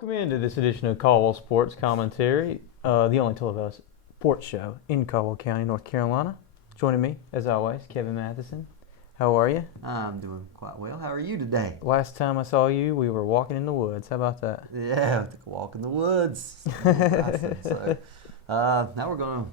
Welcome into this edition of Caldwell Sports Commentary, the only televised sports show in Caldwell County, North Carolina. Joining me, as always, Kevin Matheson. How are you? I'm doing quite well. How are you today? Last time I saw you, we were walking in the woods. How about that? Yeah, took a walk in the woods. Now we're going to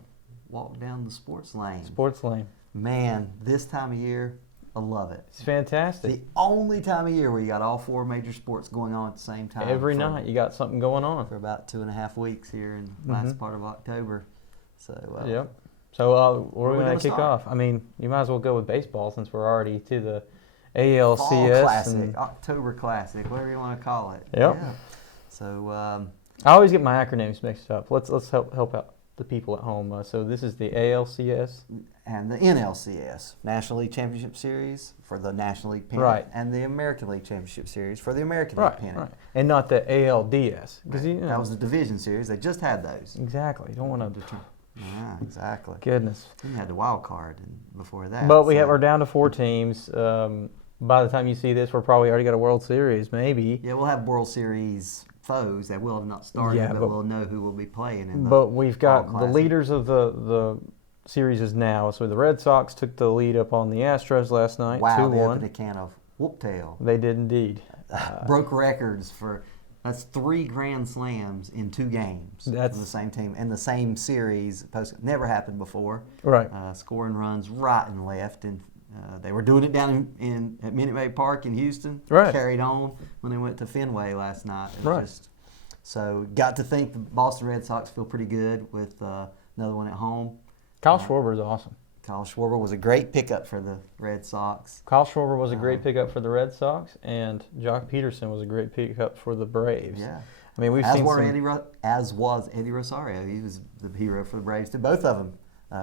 walk down the sports lane. Sports lane. Man, this time of year, I love it. It's fantastic. The only time of year where you got all four major sports going on at the same time. Every night you got something going on. For about 2.5 weeks here in the last part of October. Yep. So we're going to kick start? off. I mean, you might as well go with baseball since we're already to the ALCS. Fall Classic, October Classic, whatever you want to call it. Yep. Yeah. So I always get my acronyms mixed up. Let's help out the people at home. So this is the ALCS. And the NLCS, National League Championship Series for the National League pennant, right. And the American League Championship Series for the American League pennant. Right. And not the ALDS. Right. That was the division series. They just had those. Exactly. You don't want to... Yeah, exactly. Goodness. Then you had the wild card before that. But we're down to 4 teams. By the time you see this, we're probably already got a World Series, maybe. Yeah, we'll have World Series foes that will have not started, but we'll know who will be playing in the But we've got Fall the Classic. leaders of the series is now. So the Red Sox took the lead up on the Astros last night, 2-1. Wow, they opened a can of whoop-tail. They did indeed. Broke records for... That's 3 grand slams in 2 games for the same team in the same series. Never happened before. Right. Scoring runs right and left, and they were doing it down at Minute Maid Park in Houston. Right. Carried on when they went to Fenway last night. Right. So got to think the Boston Red Sox feel pretty good with another one at home. Kyle Schwarber is awesome. Kyle Schwarber was a great pickup for the Red Sox. Kyle Schwarber was a great pickup for the Red Sox, and Jock Peterson was a great pickup for the Braves. Yeah. I mean, we've as seen as was Eddie Rosario. He was the hero for the Braves too. Both of them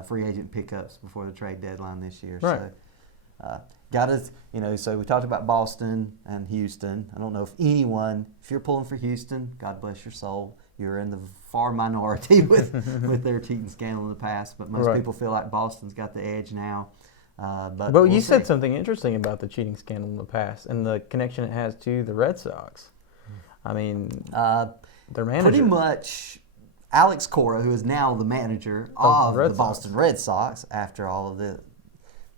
free agent pickups before the trade deadline this year. Right. So got us, so we talked about Boston and Houston. I don't know if you're pulling for Houston, God bless your soul. You're in the far minority with their cheating scandal in the past, but most people feel like Boston's got the edge now. But you said something interesting about the cheating scandal in the past and the connection it has to the Red Sox. I mean, their manager. Pretty much Alex Cora, who is now the manager of the Boston Red Sox after all of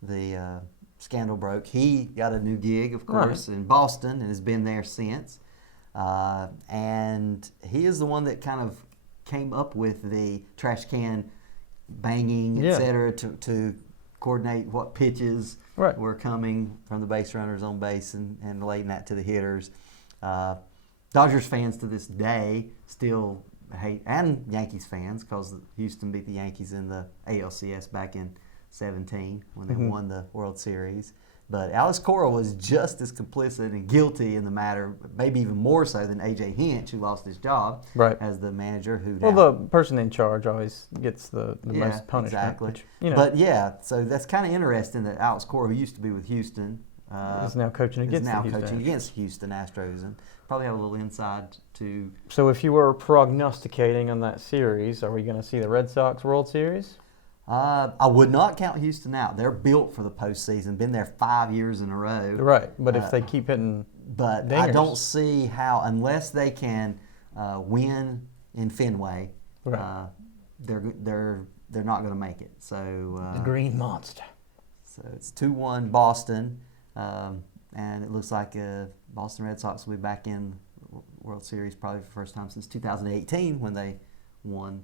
the scandal broke. He got a new gig, of course, in Boston and has been there since. And he is the one that kind of came up with the trash can banging, et cetera, to coordinate what pitches were coming from the base runners on base and relating that to the hitters. Dodgers fans to this day still hate, and Yankees fans, because Houston beat the Yankees in the ALCS back in 2017 when they won the World Series. But Alex Cora was just as complicit and guilty in the matter, maybe even more so than A.J. Hinch, who lost his job as the manager. The person in charge always gets the most punishment. Exactly. Which, But so that's kind of interesting that Alex Cora, who used to be with Houston, is now coaching against Houston Astros, and probably have a little inside to. So if you were prognosticating on that series, are we going to see the Red Sox World Series? I would not count Houston out. They're built for the postseason. Been there 5 years in a row. Right, but if they keep hitting But dingers. I don't see how, unless they can win in Fenway, they're not going to make it. So the Green Monster. So it's 2-1 Boston, and it looks like Boston Red Sox will be back in World Series probably for the first time since 2018 when they won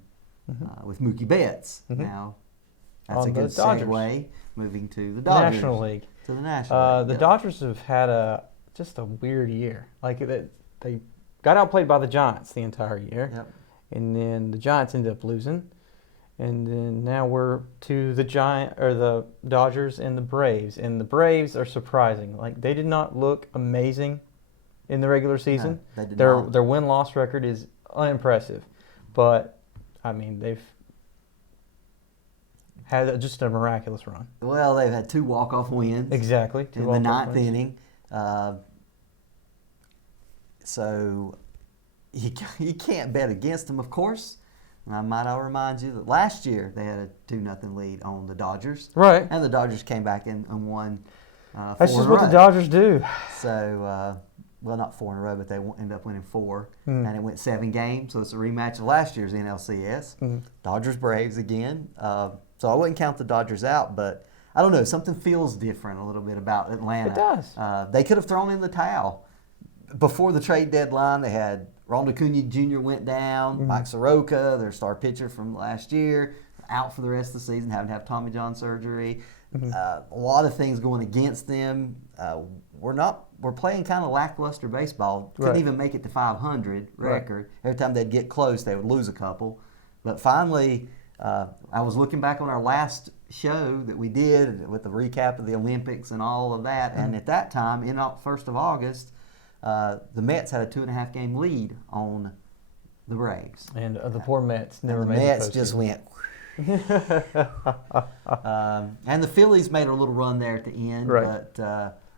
with Mookie Betts. Now. That's a good segue, moving to the Dodgers. National League. To the National League. The Dodgers have had just a weird year. Like they got outplayed by the Giants the entire year. Yep. And then the Giants ended up losing. And then now we're to the Dodgers and the Braves. And the Braves are surprising. Like, they did not look amazing in the regular season. No, they did not. Their win-loss record is unimpressive. But I mean, they've had just a miraculous run. Well, they've had 2 walk-off wins. Exactly. In the 9th inning. So you can't bet against them, of course. And I'll remind you that last year they had a 2-0 lead on the Dodgers. Right. And the Dodgers came back and won 4 That's just what the Dodgers do. So well, not 4 in a row, but they end up winning 4, and it went 7 games. So it's a rematch of last year's NLCS. Dodgers Braves again. So I wouldn't count the Dodgers out, but I don't know. Something feels different a little bit about Atlanta. It does. They could have thrown in the towel before the trade deadline. They had Ronald Acuna Jr. went down, Mike Soroka, their star pitcher from last year, out for the rest of the season, having to have Tommy John surgery. A lot of things going against them. We're playing kind of lackluster baseball. Couldn't even make it to 500 record. Every time they'd get close, they would lose a couple. But finally, I was looking back on our last show that we did with the recap of the Olympics and all of that, and at that time, in 1st of August, the Mets had a 2.5 game lead on the Braves. And the poor Mets never made the Mets postseason. just went. And the Phillies made a little run there at the end, but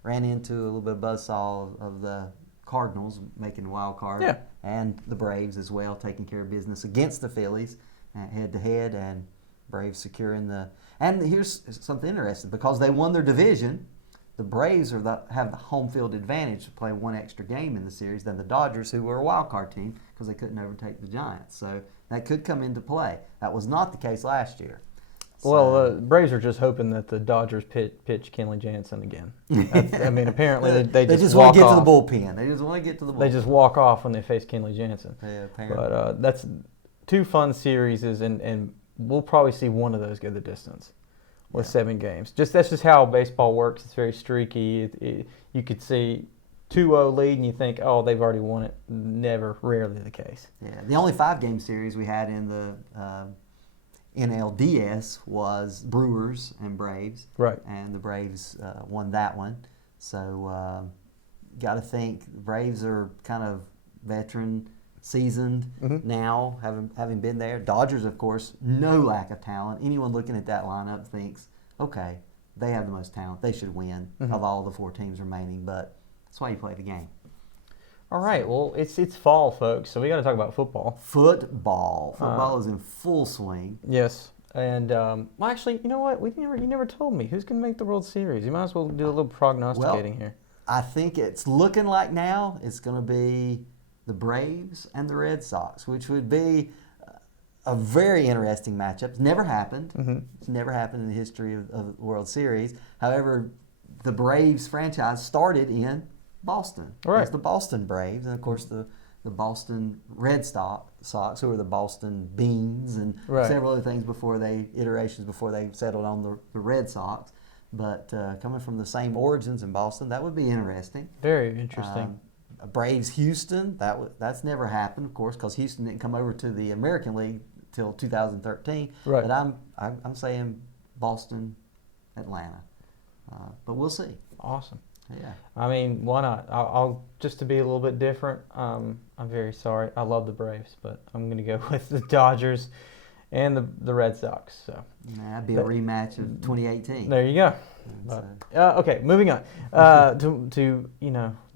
ran into a little bit of buzzsaw of the Cardinals making the wild card, and the Braves as well taking care of business against the Phillies head to head, and Braves securing the. And here's something interesting, because they won their division. The Braves have the home field advantage to play 1 extra game in the series than the Dodgers, who were a wild card team because they couldn't overtake the Giants. So that could come into play. That was not the case last year. Well, the Braves are just hoping that the Dodgers pitch Kenley Jansen again. I mean, apparently they just want to get off. to the bullpen. They just want to get to the bullpen. They just walk off when they face Kenley Jansen. Yeah, apparently. But that's 2 fun series, and we'll probably see one of those go the distance with 7 games. That's just how baseball works. It's very streaky. You could see 2-0 lead, and you think, oh, they've already won it. Rarely the case. Yeah, the only 5-game series we had in the NLDS was Brewers and Braves. Right. And the Braves won that one. So got to think the Braves are kind of veteran, seasoned now, having been there. Dodgers, of course, no lack of talent. Anyone looking at that lineup thinks, okay, they have the most talent. They should win of all the 4 teams remaining, but that's why you play the game. All right, well, it's fall, folks, so we got to talk about football. Football is in full swing. Yes, and well, actually, you know what? You never told me who's going to make the World Series. You might as well do a little prognosticating here. I think it's looking like now it's going to be the Braves and the Red Sox, which would be a very interesting matchup. It's never happened. It's never happened in the history of the World Series. However, the Braves franchise started in Boston. Right. It's the Boston Braves, and of course the Boston Red Sox, who are the Boston Beans, and several other things before they settled on the Red Sox. But coming from the same origins in Boston, that would be interesting. Very interesting. Braves Houston, that's never happened, of course, because Houston didn't come over to the American League till 2013. Right. But I'm saying Boston, Atlanta. But we'll see. Awesome. Yeah. I mean, why not? I'll just to be a little bit different. I'm very sorry. I love the Braves, but I'm going to go with the Dodgers and the Red Sox. So that'd be a rematch of 2018. There you go. Okay, moving on to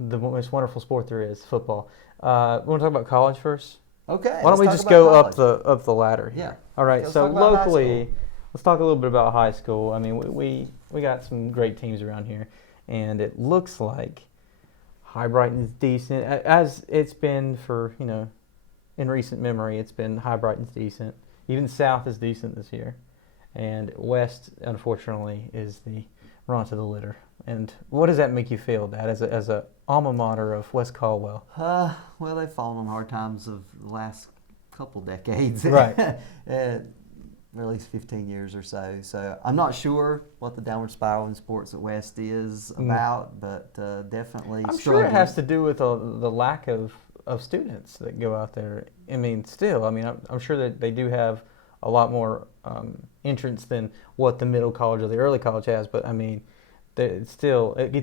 the most wonderful sport there is, football. We want to talk about college first. Okay. Why don't we just go up the ladder here? Yeah. All right. So locally, let's talk a little bit about high school. I mean, we got some great teams around here, and it looks like High Brighton's decent, as it's been for in recent memory. It's been High Brighton's decent. Even South is decent this year, and West, unfortunately, is the run to the litter. And what does that make you feel, Dad, as a alma mater of West Caldwell? Well, they've fallen on hard times of the last couple decades, right? Or at least 15 years or so. So I'm not sure what the downward spiral in sports at West is about, but definitely I'm sure it has to do with the lack of students that go out there. I mean, I'm sure that they do have a lot more entrance than what the middle college or the early college has, but I mean, it's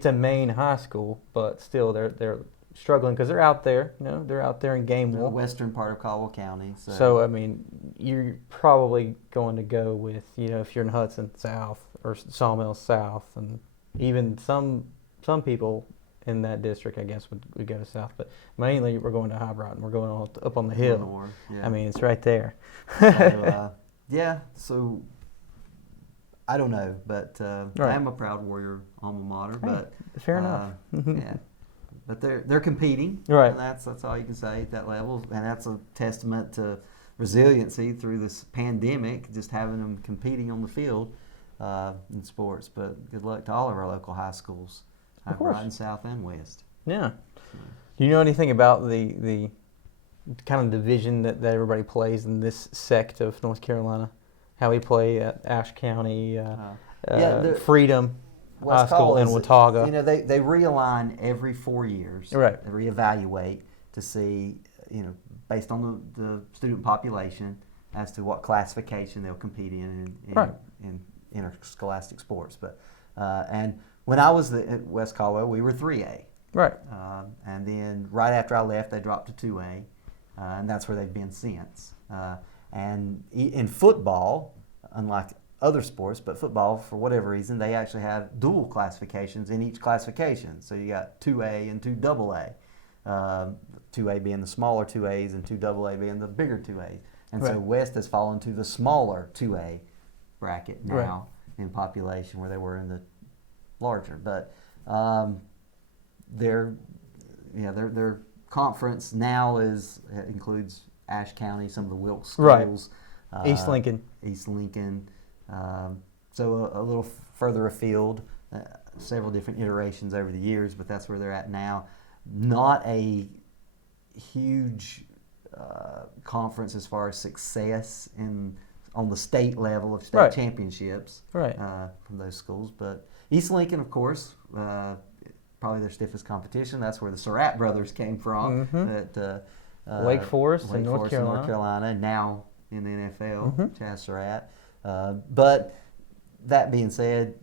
a main high school, but still they're struggling because they're out there, they're out there in Gamewell, the western part of Caldwell County. So I mean, you're probably going to go with if you're in Hudson South or Sawmill South, and even some people in that district, I guess, would go to South, but mainly we're going to High Brighton. We're going up on the hill. North, yeah. I mean, it's right there. So I don't know, but I am a proud Warrior alma mater. But fair enough. Yeah, but they're competing, right? And that's all you can say at that level, and that's a testament to resiliency through this pandemic, just having them competing on the field in sports. But good luck to all of our local high schools, Brighton South and West. Yeah. Do you know anything about the kind of division that everybody plays in this sect of North Carolina? How we play at Ashe County, Freedom High School, and Watauga. You know, they realign every 4 years. Right. They reevaluate to see, based on the student population as to what classification they'll compete in interscholastic sports. But and when I was at West Caldwell, we were 3A. Right. And then right after I left, they dropped to 2A, and that's where they've been since. And in football, unlike other sports, but football, for whatever reason, they actually have dual classifications in each classification. So you got 2A and 2AA. 2A being the smaller 2As and 2AA being the bigger 2As. And so West has fallen to the smaller 2A bracket now in population, where they were in the larger. But their conference now includes Ashe County, some of the Wilkes schools, East Lincoln, so a little further afield, several different iterations over the years, but that's where they're at now. Not a huge conference as far as success on the state level of state championships from those schools, but East Lincoln, of course, probably their stiffest competition. That's where the Surratt brothers came from. At Wake Forest in North Carolina, and now in the NFL, Chaz Surratt. But that being said,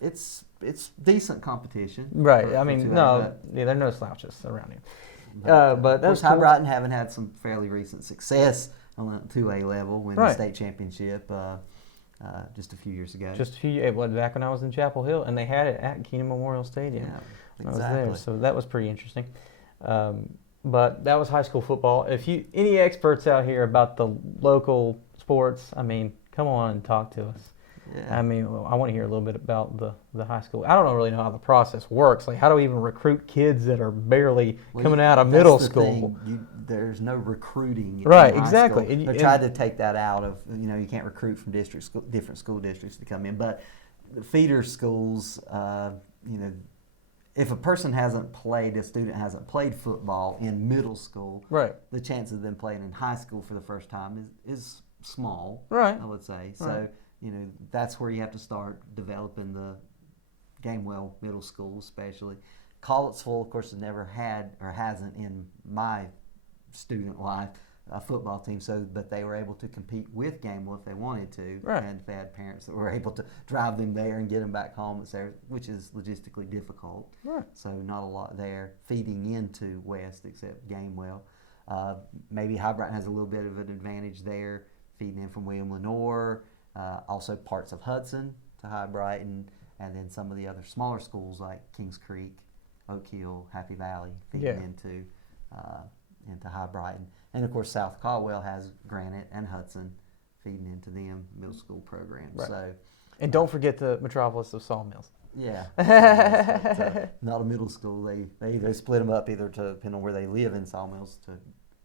it's decent competition. Right. I mean, there are no slouches around here. But of course, High Brighton haven't had some fairly recent success on the 2A level, winning the state championship just a few years ago. Back when I was in Chapel Hill, and they had it at Keenan Memorial Stadium. Yeah, exactly. I was there, so that was pretty interesting. But that was high school football. If any experts out here about the local sports, I mean, come on and talk to us. Yeah. I mean, I want to hear a little bit about the high school. I don't really know how the process works. Like, how do we even recruit kids that are barely coming out of middle school? There's no recruiting. Right, exactly. They tried to take that out of, you can't recruit from different school districts to come in. But the feeder schools, if a student hasn't played football in middle school, the chance of them playing in high school for the first time is small, I would say. So, that's where you have to start developing the Gamewell Middle School, especially. Collettsville, of course, has never had or hasn't in my student life a football team, but they were able to compete with Gamewell if they wanted to, and they had parents that were able to drive them there and get them back home, which is logistically difficult. So not a lot there feeding into West except Gamewell. Maybe High Brighton has a little bit of an advantage there, feeding in from William Lenore, also parts of Hudson to High Brighton, and then some of the other smaller schools like Kings Creek, Oak Hill, Happy Valley feeding into High Brighton. And of course, South Caldwell has Granite and Hudson feeding into them middle school programs. So, and don't forget the metropolis of Sawmills. Yeah, not a middle school. They split them up either to depend on where they live in Sawmills to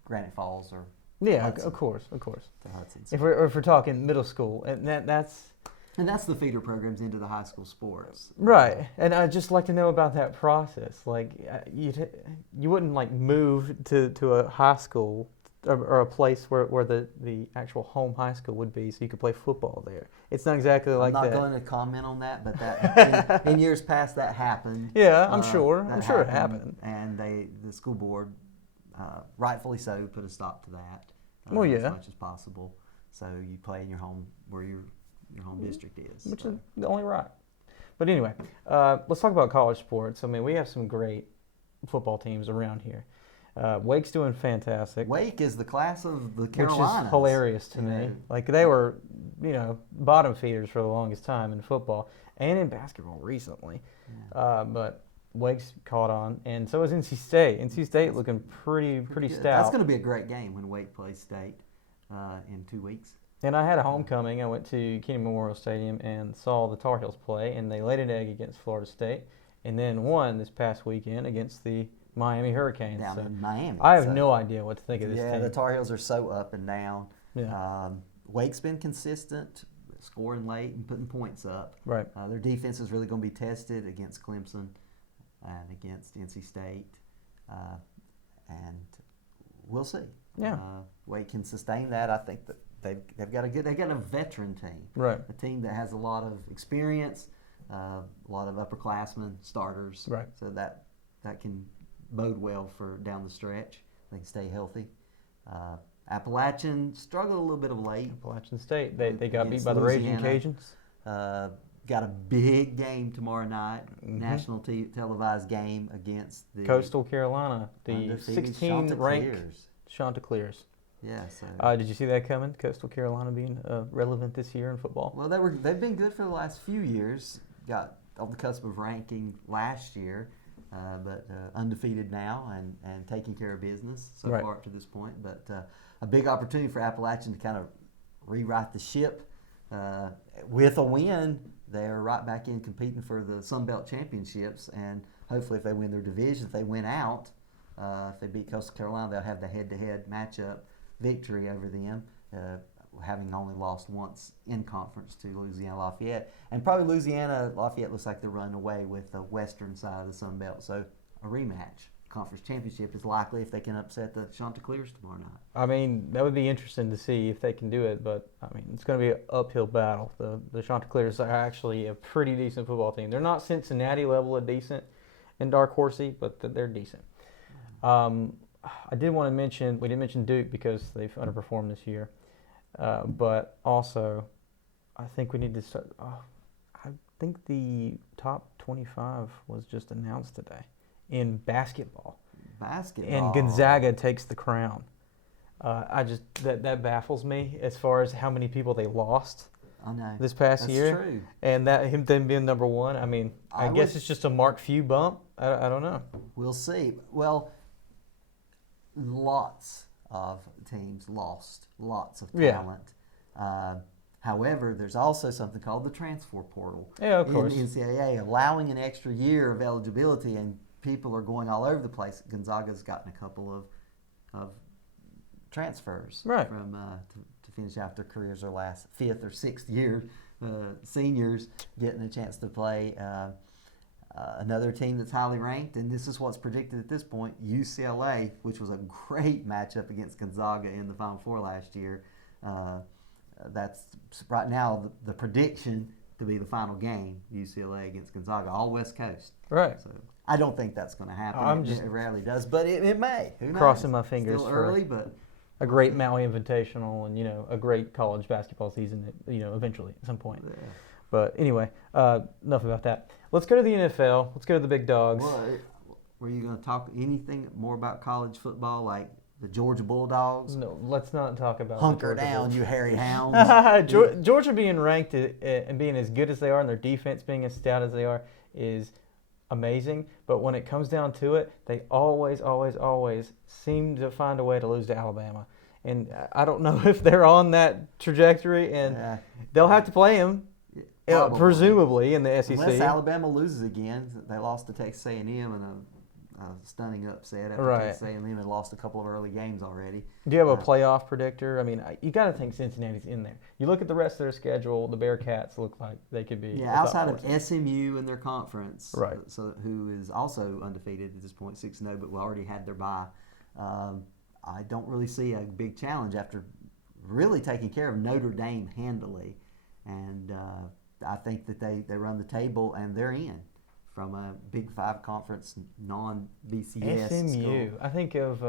Granite Falls or Hudson. Of course. To Hudson. If we're talking middle school, and that's the feeder programs into the high school sports. Right, and I'd just like to know about that process. Like, you wouldn't like move to a high school or a place where the actual home high school would be, so you could play football there. It's not exactly like that. I'm not going to comment on that, but that in years past that happened. Yeah, I'm sure. I'm sure it happened. And the school board, rightfully so, put a stop to that. As much as possible. So you play in your home where your home district is. Which is the only right. But anyway, let's talk about college sports. I mean, we have some great football teams around here. Wake's doing fantastic. Wake is the class of the Carolinas. Which is hilarious to me. Like, they were, bottom feeders for the longest time in football and in basketball recently. Yeah. But Wake's caught on, and so is NC State. NC State looking pretty stout. That's going to be a great game when Wake plays State in 2 weeks. And I had a homecoming. I went to Keenan Memorial Stadium and saw the Tar Heels play, and they laid an egg against Florida State. and then won this past weekend against the Miami Hurricanes. Down in Miami. I have no idea what to think of this team. Yeah, the Tar Heels are so up and down. Yeah. Wake's been consistent, scoring late and putting points up. Right. Their defense is really going to be tested against Clemson and against NC State, and we'll see. Yeah. Wake can sustain that. I think that they've got a veteran team. Right. A team that has a lot of experience, a lot of upperclassmen, starters. Right. So that can bode well for down the stretch. They can stay healthy. Appalachian struggled a little bit of late. Appalachian State, they got beat by the Raging Cajuns. Got a big game tomorrow night, national televised game against the Coastal Carolina, the 16th ranked Chanticleers. Yeah. So. Did you see that coming? Coastal Carolina being relevant this year in football. Well, they've been good for the last few years. Got on the cusp of ranking last year, but undefeated now and taking care of business so far up to this point. But a big opportunity for Appalachian to kind of rewrite the ship. With a win, they're right back in competing for the Sun Belt Championships, and hopefully if they win their division, if they win out, if they beat Coastal Carolina, they'll have the head-to-head matchup victory over them, having only lost once in conference to Louisiana Lafayette. And probably Louisiana Lafayette looks like they're running away with the western side of the Sun Belt, so a rematch. Conference championship is likely if they can upset the Chanticleers tomorrow night. I mean, that would be interesting to see if they can do it, but I mean, it's going to be an uphill battle. The Chanticleers are actually a pretty decent football team. They're not Cincinnati level of decent and dark horsey, but they're decent. I did want to mention, we didn't mention Duke because they've underperformed this year, but also I think we need to start. I think the top 25 was just announced today. In basketball. And Gonzaga takes the crown. That baffles me as far as how many people they lost this past year. That's true. And that him then being number one. I mean, I guess it's just a Mark Few bump. I don't know. We'll see. Well, lots of teams lost lots of talent. However, there's also something called the transfer portal. Yeah, of course. In NCAA, allowing an extra year of eligibility, and people are going all over the place. Gonzaga's gotten a couple of transfers from to finish out their careers, their last 5th or 6th year. Seniors getting a chance to play. Another team that's highly ranked, and this is what's predicted at this point, UCLA, which was a great matchup against Gonzaga in the Final Four last year. That's right now the prediction to be the final game, UCLA against Gonzaga, all West Coast. Right. So I don't think that's going to happen. It rarely does, but it may. Who knows? Crossing my fingers Still for early, but a great Maui Invitational and a great college basketball season. Eventually at some point. Yeah. But anyway, enough about that. Let's go to the NFL. Let's go to the big dogs. Well, were you going to talk anything more about college football, like the Georgia Bulldogs? No, let's not talk about Hunker down, you hairy hounds. Georgia being ranked and being as good as they are and their defense being as stout as they are is amazing. But when it comes down to it, they always seem to find a way to lose to Alabama. And I don't know if they're on that trajectory, and they'll have to play them, presumably, in the SEC. Unless Alabama loses again. They lost to Texas A&M in a stunning upset after Texas A&M had lost a couple of early games already. Do you have a playoff predictor? I mean, you got to think Cincinnati's in there. You look at the rest of their schedule, the Bearcats look like they could be. Yeah, outside of SMU in their conference, right? So who is also undefeated at this point, 6-0, but we already had their bye. I don't really see a big challenge after really taking care of Notre Dame handily, and I think that they run the table and they're in. From a Big Five conference, non-BCS SMU. school. I think of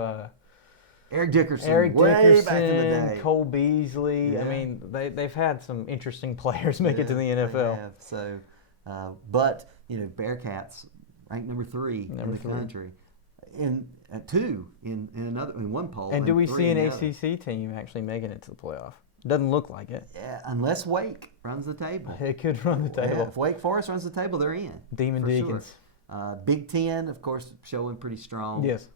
Eric Dickerson. Back in the day. Cole Beasley. Yeah. I mean, they've had some interesting players make it to the NFL. They have. So, but Bearcats ranked number 3 in the country, in one poll. And do we see an ACC team actually making it to the playoff? Doesn't look like it. Yeah, unless Wake runs the table. It could run the table. Yeah, if Wake Forest runs the table, they're in. Demon Deacons. Sure. Big Ten, of course, showing pretty strong. Yes.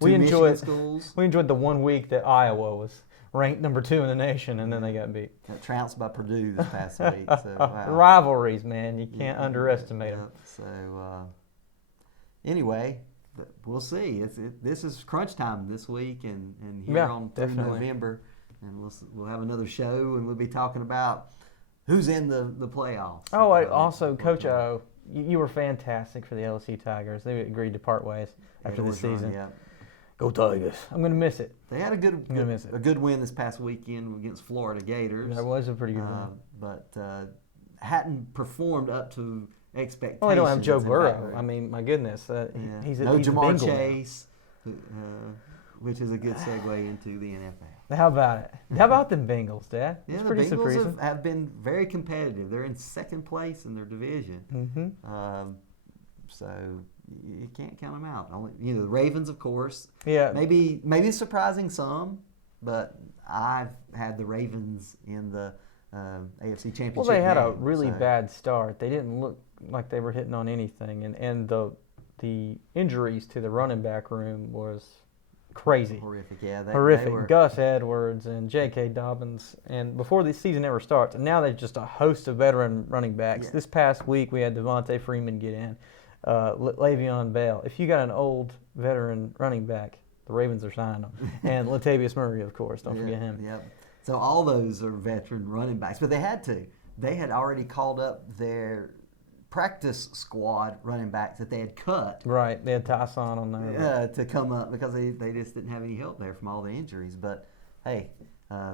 We enjoyed the 1 week that Iowa ranked number 2 in the nation, and then they got beat. Got trounced by Purdue this past week. So, wow. Rivalries, man. You can't underestimate them. So, anyway, we'll see. This is crunch time this week and here on through November. And we'll have another show, and we'll be talking about who's in the playoffs. Oh, also, Coach O, you were fantastic for the LSU Tigers. They agreed to part ways after the season. Yeah. Go Tigers! I'm gonna miss it. They had a good win this past weekend against Florida Gators. That was a pretty good win, but hadn't performed up to expectations. Well, they don't have Joe Burrow. I mean, my goodness, he's no he's Jamar a Chase, which is a good segue into the NFL. How about it? How about them Bengals, Dad? Yeah, it's the pretty Bengals have been very competitive. They're in second place in their division. Mm-hmm. So you can't count them out. The Ravens, of course. Yeah. Maybe surprising some, but I've had the Ravens in the AFC Championship. Well, they had a really bad start. They didn't look like they were hitting on anything, and the injuries to the running back room was crazy. Horrific, yeah. Horrific. They were... Gus Edwards and J.K. Dobbins, and before the season ever starts, and now there's just a host of veteran running backs. Yeah. This past week we had Devontae Freeman get in. Le'Veon Bell. If you got an old veteran running back, the Ravens are signing him. And Latavius Murray, of course. Don't forget him. Yep. So all those are veteran running backs, but they had to. They had already called up their practice squad running backs that they had cut. Right. They had Tyson on there. To come up because they just didn't have any help there from all the injuries. But, hey,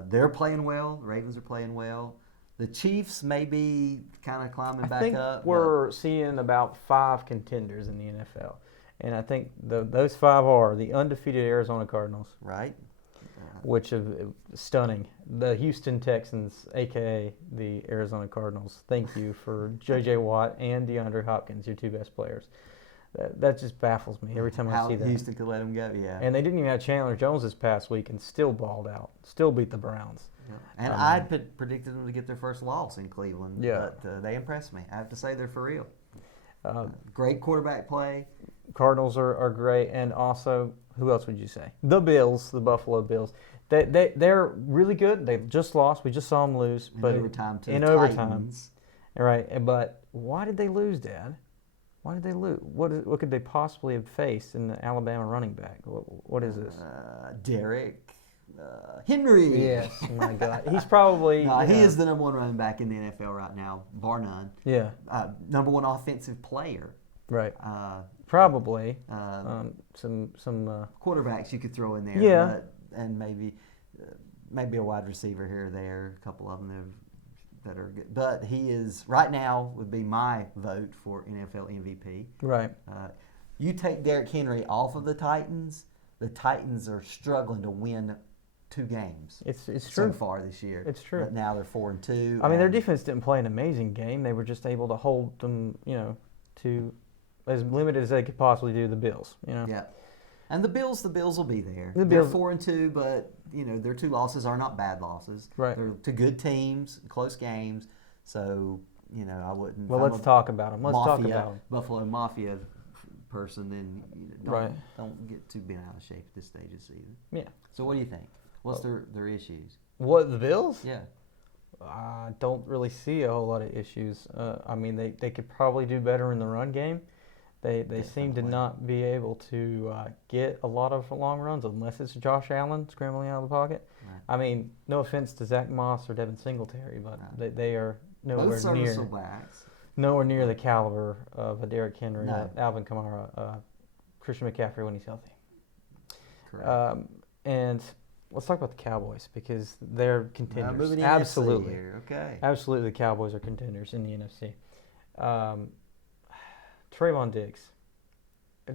they're playing well. The Ravens are playing well. The Chiefs may be kind of climbing back up. We're seeing about 5 contenders in the NFL. And I think those 5 are the undefeated Arizona Cardinals. Right. Which is stunning. The Houston Texans, a.k.a. the Arizona Cardinals. Thank you for J.J. Watt and DeAndre Hopkins, your 2 best players. That just baffles me every time I see that. How Houston could let them go, yeah. And they didn't even have Chandler Jones this past week and still balled out. Still beat the Browns. Yeah. And I predicted them to get their first loss in Cleveland. Yeah. But they impressed me. I have to say they're for real. Great quarterback play. Cardinals are great. And also, who else would you say? The Bills, the Buffalo Bills. They're really good. They just lost. We just saw them lose. In overtime to in the overtime. Titans. Right. But why did they lose, Dad? Why did they lose? What could they possibly have faced in the Alabama running back? What is this? Derrick Henry. Yes, my God. He's probably... he is the number 1 running back in the NFL right now, bar none. Yeah. Number 1 offensive player. Right. Probably. Some quarterbacks you could throw in there. Yeah. And maybe a wide receiver here or there, a couple of them that are good. But he is, right now, would be my vote for NFL MVP. Right. You take Derrick Henry off of the Titans are struggling to win 2 games. It's true. So far this year. It's true. But now they're 4-2. I mean, their defense didn't play an amazing game. They were just able to hold them, to as limited as they could possibly do the Bills, Yeah. And the Bills will be there. They're 4-2, but their 2 losses are not bad losses. Right. They're to good teams, close games. So I wouldn't. Well, let's talk about them. Buffalo Mafia person, then don't get too bent out of shape at this stage of the season. Yeah. So what do you think? What's their issues? What, the Bills? Yeah. I don't really see a whole lot of issues. I mean, they could probably do better in the run game. They seem to not be able to get a lot of long runs unless it's Josh Allen scrambling out of the pocket. Right. I mean, no offense to Zach Moss or Devin Singletary, but they are nowhere near the caliber of a Derrick Henry, Alvin Kamara, Christian McCaffrey when he's healthy. Correct. And let's talk about the Cowboys because they're contenders. Absolutely. Okay. Absolutely, the Cowboys are contenders in the NFC. Trayvon Diggs,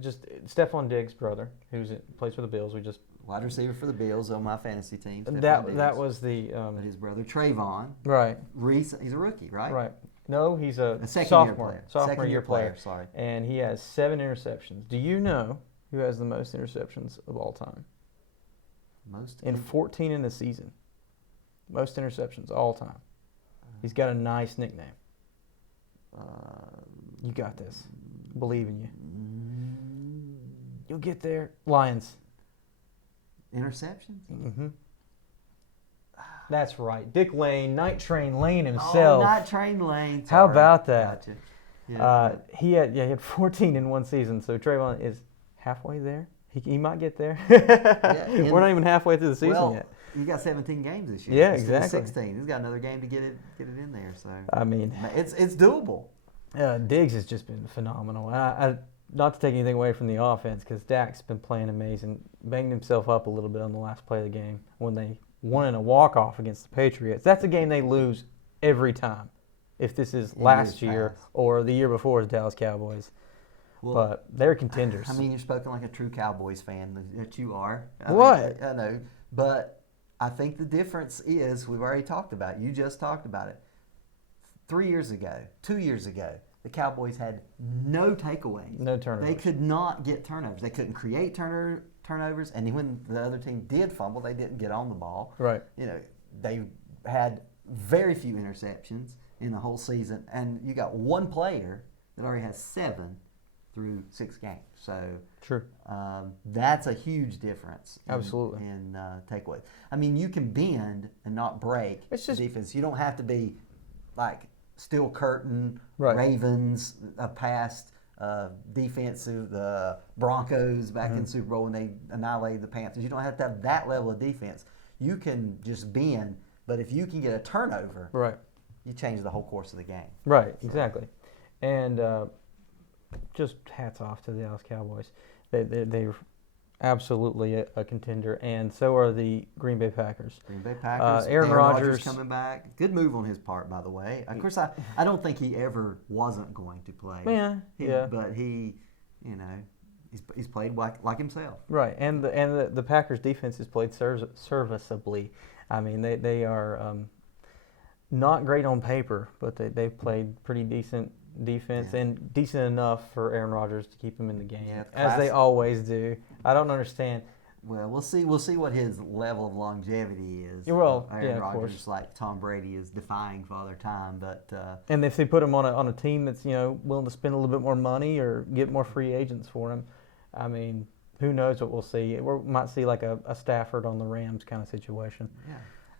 just Stephon Diggs' brother, plays for the Bills. We just wide receiver for the Bills on my fantasy team. That was the his brother Trayvon. Right. He's a rookie, right? Right. No, he's a sophomore year player. Sorry. And he has 7 interceptions. Do you know who has the most interceptions of all time? In 14 in the season. Most interceptions all time. He's got a nice nickname. You got this. Believe in you. You'll get there. Lions. Interceptions? Mm-hmm. That's right. Dick Lane, Night Train Lane himself. Oh, Night Train Lane. Sorry. How about that? Gotcha. Yeah, he had 14 in one season, so Trayvon is halfway there. He might get there. We're not even halfway through the season yet. You got 17 games this year. Yeah, exactly. 16. He's got another game to get it in there. So I mean, it's doable. Diggs has just been phenomenal. Not to take anything away from the offense, because Dak's been playing amazing, banged himself up a little bit on the last play of the game when they won in a walk-off against the Patriots. That's a game they lose every time. If this is last year or the year before as Dallas Cowboys. Well, but they're contenders. I mean, you're spoken like a true Cowboys fan that you are. I know. But I think the difference is, we've already talked about it. You just talked about it. 2 years ago, the Cowboys had no takeaways. No turnovers. They could not get turnovers. They couldn't create turnovers. And when the other team did fumble, they didn't get on the ball. Right. They had very few interceptions in the whole season. And you got one player that already has 7 through 6 games. So true. That's a huge difference. Absolutely. In takeaways. I mean, you can bend and not break defense. You don't have to be like Steel Curtain, Ravens, past defensive, the Broncos back in the Super Bowl when they annihilated the Panthers. You don't have to have that level of defense. You can just bend, but if you can get a turnover, you change the whole course of the game. Right, exactly. And just hats off to the Dallas Cowboys. They're absolutely a contender, and so are the Green Bay Packers. Aaron Rodgers coming back. Good move on his part, by the way. Of course, I don't think he ever wasn't going to play. But he's played like himself. Right, and the Packers defense has played serviceably. I mean, they are not great on paper, but they've played pretty decent defense and decent enough for Aaron Rodgers to keep him in the game, as they always do. I don't understand. Well, we'll see what his level of longevity is. Well, Aaron Rodgers, of course, like Tom Brady, is defying Father Time, but and if they put him on a team that's willing to spend a little bit more money or get more free agents for him, I mean, who knows what we'll see? We might see like a Stafford on the Rams kind of situation. Yeah.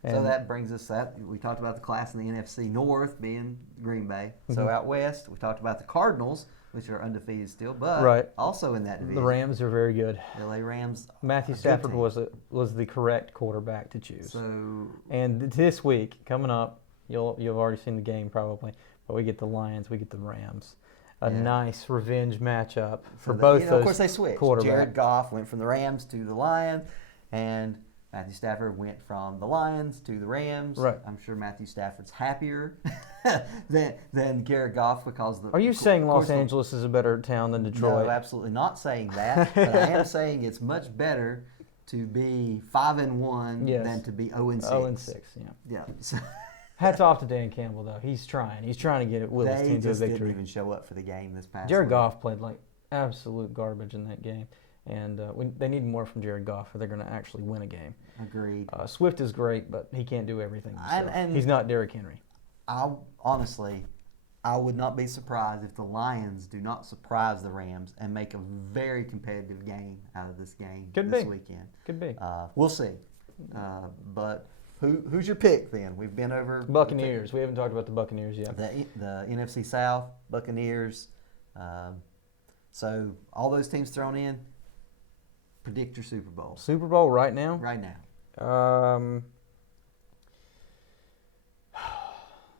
So that brings us we talked about the class in the NFC North being Green Bay. So out west, we talked about the Cardinals, which are undefeated still, but also in that division. The Rams are very good. LA Rams. Matthew Stafford was the correct quarterback to choose. And this week coming up, you've already seen the game probably, but we get the Lions, we get the Rams. A nice revenge matchup for both those. Of course, they switched. Jared Goff went from the Rams to the Lions, and Matthew Stafford went from the Lions to the Rams. Right. I'm sure Matthew Stafford's happier than Jared Goff because Are you saying Los Angeles is a better town than Detroit? No, absolutely not saying that. But I am saying it's much better to be 5-1 than to be 0-6. 0-6, yeah. Hats off to Dan Campbell though. He's trying to get his team to a victory. They just didn't even show up for the game this past Jared week. Goff played like absolute garbage in that game. And they need more from Jared Goff if they're going to actually win a game. Agreed. Swift is great, but he can't do everything. He's not Derrick Henry. Honestly, I would not be surprised if the Lions do not surprise the Rams and make a very competitive game out of this game this weekend. Could be. We'll see. But who's your pick then? We've been over Buccaneers. We haven't talked about the Buccaneers yet. The NFC South, Buccaneers. So all those teams thrown in. Predict your Super Bowl. Super Bowl right now? Right now.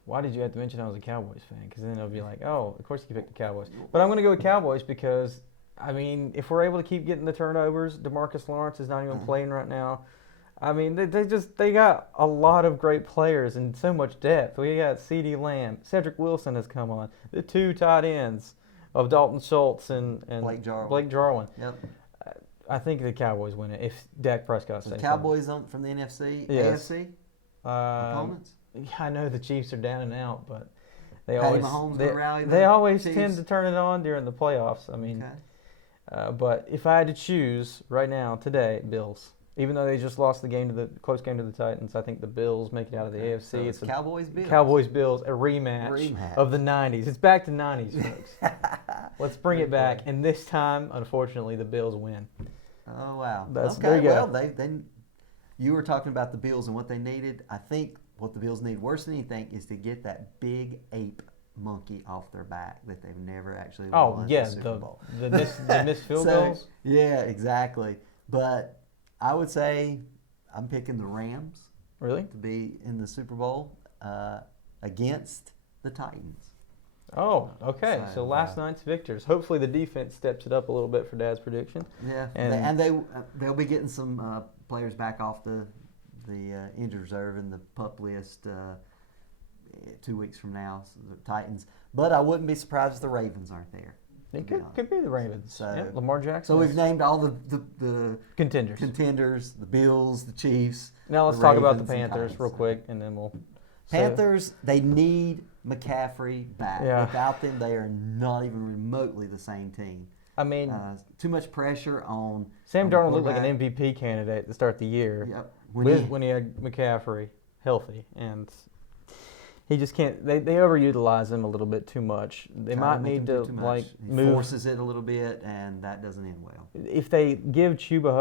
Why did you have to mention I was a Cowboys fan? Because then it'll be like, oh, of course you picked the Cowboys. But I'm going to go with Cowboys because, I mean, if we're able to keep getting the turnovers, DeMarcus Lawrence is not even playing right now. I mean, they got a lot of great players and so much depth. We got CeeDee Lamb. Cedric Wilson has come on. The 2 tight ends of Dalton Schultz and Blake Jarwin. Yep. I think the Cowboys win it if Dak Prescott stays. The Cowboys from the NFC, AFC opponents. I know the Chiefs are down and out, but they always always tend to turn it on during the playoffs. I mean, but if I had to choose right now today, Bills. Even though they just lost the close game to the Titans, I think the Bills make it out of the AFC. So it's Cowboys-Bills. Cowboys-Bills, a rematch of the 90s. It's back to 90s, folks. Let's bring it back. And this time, unfortunately, the Bills win. Oh, wow. There you go. Well, you were talking about the Bills and what they needed. I think what the Bills need worse than anything is to get that big ape monkey off their back that they've never actually won the Super Bowl. The missed field goals? Yeah, exactly. But I would say I'm picking the Rams. Really? To be in the Super Bowl against the Titans. Oh, okay. So last night's victors. Hopefully the defense steps it up a little bit for Dad's prediction. Yeah, and they'll be getting some players back off the injured reserve and the PUP list 2 weeks from now, so the Titans. But I wouldn't be surprised if the Ravens aren't there. It could be the Ravens. So, Lamar Jackson. So we've named all the contenders. The Bills, the Chiefs. Now let's talk about the Panthers real quick, and then we'll. Panthers, they need McCaffrey back. Yeah. Without them, they are not even remotely the same team. I mean, too much pressure on. Sam Darnold looked like an MVP candidate to start the year. Yep. When he had McCaffrey healthy, and he just can't. They overutilize him a little bit too much. They might need to move. Forces it a little bit, and that doesn't end well. If they give Chuba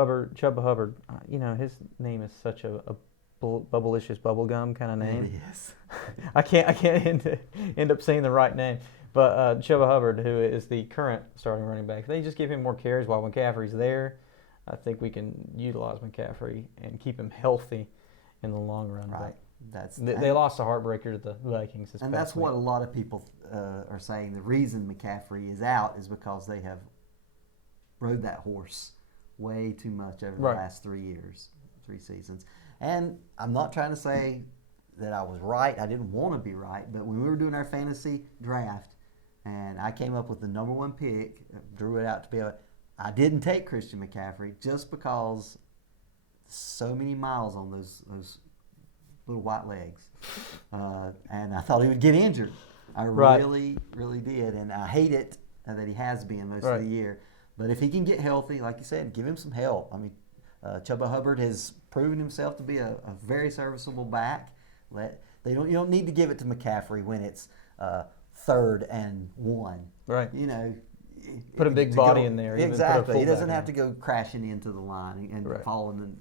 Hubbard, his name is such a bubblicious bubblegum kind of name. It is. I can't end up saying the right name. But Chuba Hubbard, who is the current starting running back, if they just give him more carries while McCaffrey's there, I think we can utilize McCaffrey and keep him healthy in the long run. Right. They lost a heartbreaker to the Vikings this and past that's week. What a lot of people are saying. The reason McCaffrey is out is because they have rode that horse way too much over the last 3 seasons. And I'm not trying to say that I was right. I didn't want to be right. But when we were doing our fantasy draft, and I came up with the number one pick, drew it out to be I didn't take Christian McCaffrey just because so many miles on those little white legs. And I thought he would get injured. I really, really did. And I hate it that he has been most of the year. But if he can get healthy, like you said, give him some help. I mean, Chuba Hubbard has proven himself to be a very serviceable back. You don't need to give it to McCaffrey when it's 3rd and 1. Right. Put a big body in there. Exactly. He doesn't have to go crashing into the line and falling.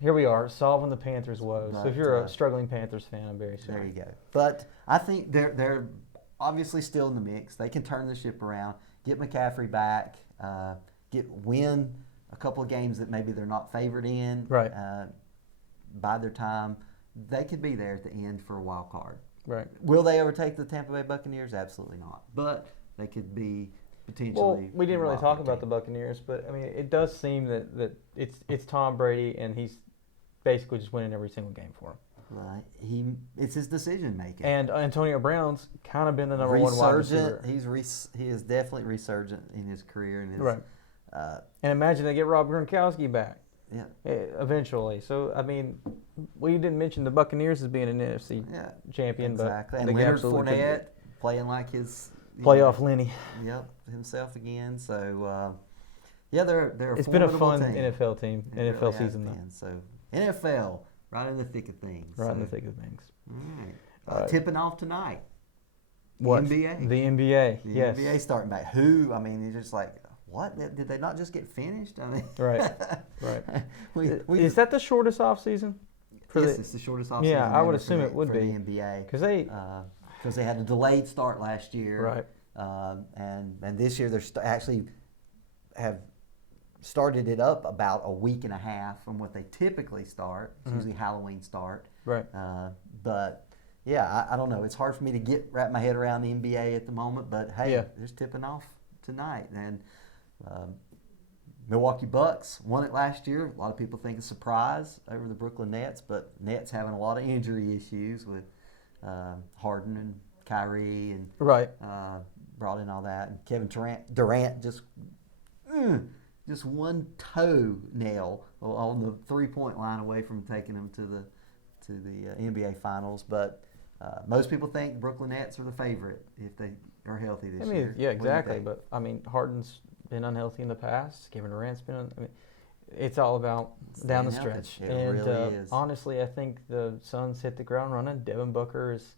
Here we are, solving the Panthers' woes. So if you're a struggling Panthers fan, I'm very sorry. There you go. But I think they're obviously still in the mix. They can turn the ship around, get McCaffrey back, win a couple of games that maybe they're not favored in. Right. By their time, they could be there at the end for a wild card. Right. Will they overtake the Tampa Bay Buccaneers? Absolutely not. But they could be potentially. Well, we didn't really talk about the Buccaneers, but I mean, it does seem that it's Tom Brady, and he's basically just winning every single game for him. Right. It's his decision making. And Antonio Brown's kind of been the number one wide receiver. He is definitely resurgent in his career. Right. And imagine they get Rob Gronkowski back. Yeah. Eventually. So, I mean, we didn't mention the Buccaneers as being an NFC champion. Exactly. But and Leonard Fournette playing like his playoff Lenny. Yep, himself again. So, they're it's been a fun team. NFL team, NFL season though. So, NFL, right in the thick of things. Right in the thick of things. All right. Tipping off tonight. What? The NBA. The NBA, the yes. NBA starting back. Who? I mean, you're just like, what? Did they not just get finished? I mean, right. Is that the shortest off season? Yes, it's the shortest off season. Yeah, I would assume it would for be the NBA because they had a delayed start last year, right? And this year they're actually have started it up about a week and a half from what they typically start. It's usually Halloween start, right? But yeah, I don't know. It's hard for me to wrap my head around the NBA at the moment. But hey, there's tipping off tonight, and Milwaukee Bucks won it last year. A lot of people think a surprise over the Brooklyn Nets, but Nets having a lot of injury issues with Harden and Kyrie and brought in all that, and Kevin Durant just one toenail on the 3-point line away from taking them to the NBA Finals. But most people think Brooklyn Nets are the favorite if they are healthy this year. Yeah, exactly. But I mean, Harden's been unhealthy in the past. Kevin Durant's been. It's all about down the stretch. It really is. Honestly, I think the Suns hit the ground running. Devin Booker is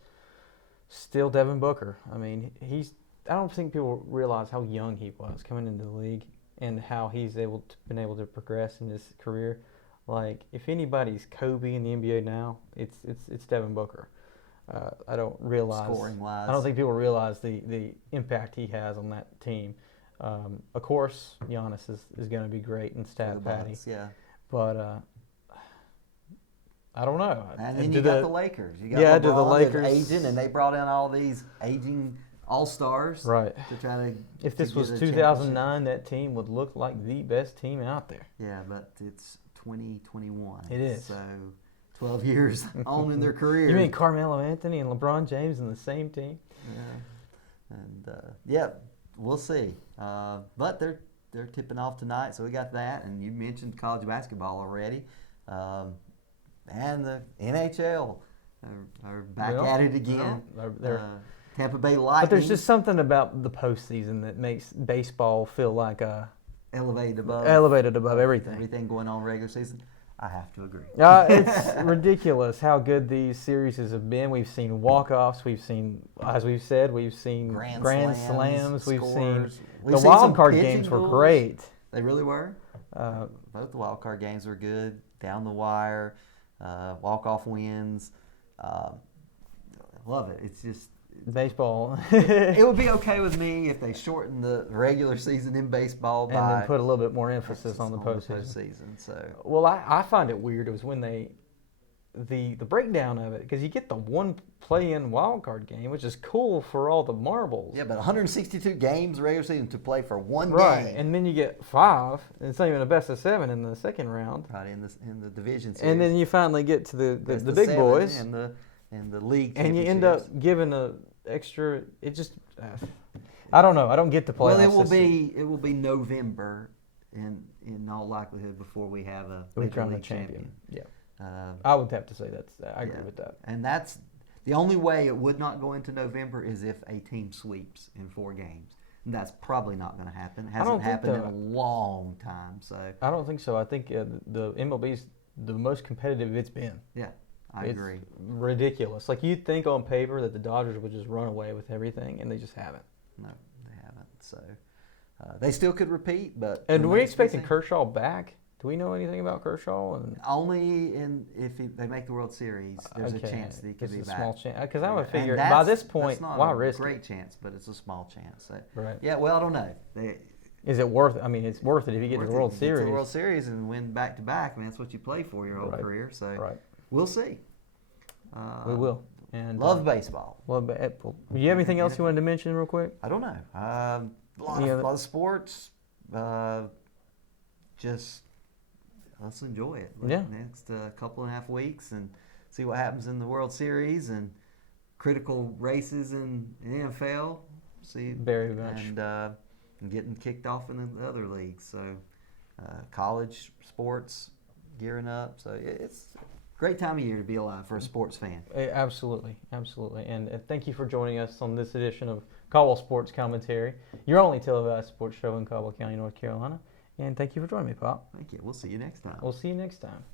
still Devin Booker. I mean, I don't think people realize how young he was coming into the league and how he's been able to progress in his career. Like, if anybody's Kobe in the NBA now, it's Devin Booker. I don't realize scoring-wise. I don't think people realize the impact he has on that team. Of course, Giannis is going to be great in stat patty. Yeah. But I don't know. And then you got the Lakers. You got the Lakers aging, and they brought in all these aging all-stars. Right. To try to. If this was 2009, that team would look like the best team out there. Yeah, but it's 2021. It is. So 12 years on in their career. You mean Carmelo Anthony and LeBron James in the same team? Yeah. And we'll see. But they're tipping off tonight, so we got that. And you mentioned college basketball already. And the NHL are back at it again. Tampa Bay Lightning. But there's just something about the postseason that makes baseball feel like elevated above everything. Everything going on regular season. I have to agree. It's ridiculous how good these series have been. We've seen walk-offs. We've seen, as we've said, grand slams. We've seen the wild card games were great. They really were. Both the wild card games were good. Down the wire, walk-off wins. Love it. It's just baseball. It would be okay with me if they shortened the regular season in baseball and then put a little bit more emphasis on the postseason. So, well, I find it weird. It was when the breakdown of it, because you get the one play-in wild card game, which is cool for all the marbles. Yeah, but 162 games regular season to play for one game. Right, and then you get 5. And it's not even a best of 7 in the second round. Right, in the division series. And then you finally get to the big boys and the league. And you end up giving a extra. It just I don't know. I don't get the playoffs. Well, it will be November in all likelihood before we have a major league champion. Yeah. I would have to say I agree with that. And that's the only way it would not go into November is if a team sweeps in 4 games. And that's probably not going to happen. It hasn't happened in a long time. So I don't think so. I think the MLB's the most competitive it's been. Yeah, I agree. It's ridiculous. Like, you'd think on paper that the Dodgers would just run away with everything, and they just haven't. No, they haven't. So they still could repeat, but. And are we expecting Kershaw back? Do we know anything about Kershaw? Only if they make the World Series, there's a chance that he could be back. It's a small chance. Because I would figure by this point, why risk it? It's not a great chance, but it's a small chance. So, right. Yeah, well, I don't know. Is it worth it? I mean, it's worth it if you get to the World Series. Get to the World Series and win back-to-back. I mean, that's what you play for your whole career. So we'll see. We will. And love baseball. Do you have anything else you wanted to mention real quick? I don't know. A lot of sports. Just let's enjoy it. Next couple and a half weeks and see what happens in the World Series and critical races in the NFL. See very much. And getting kicked off in the other leagues. So college sports gearing up. So it's a great time of year to be alive for a sports fan. Absolutely. And thank you for joining us on this edition of Caldwell Sports Commentary, your only televised sports show in Caldwell County, North Carolina. And thank you for joining me, Pop. Thank you. We'll see you next time. We'll see you next time.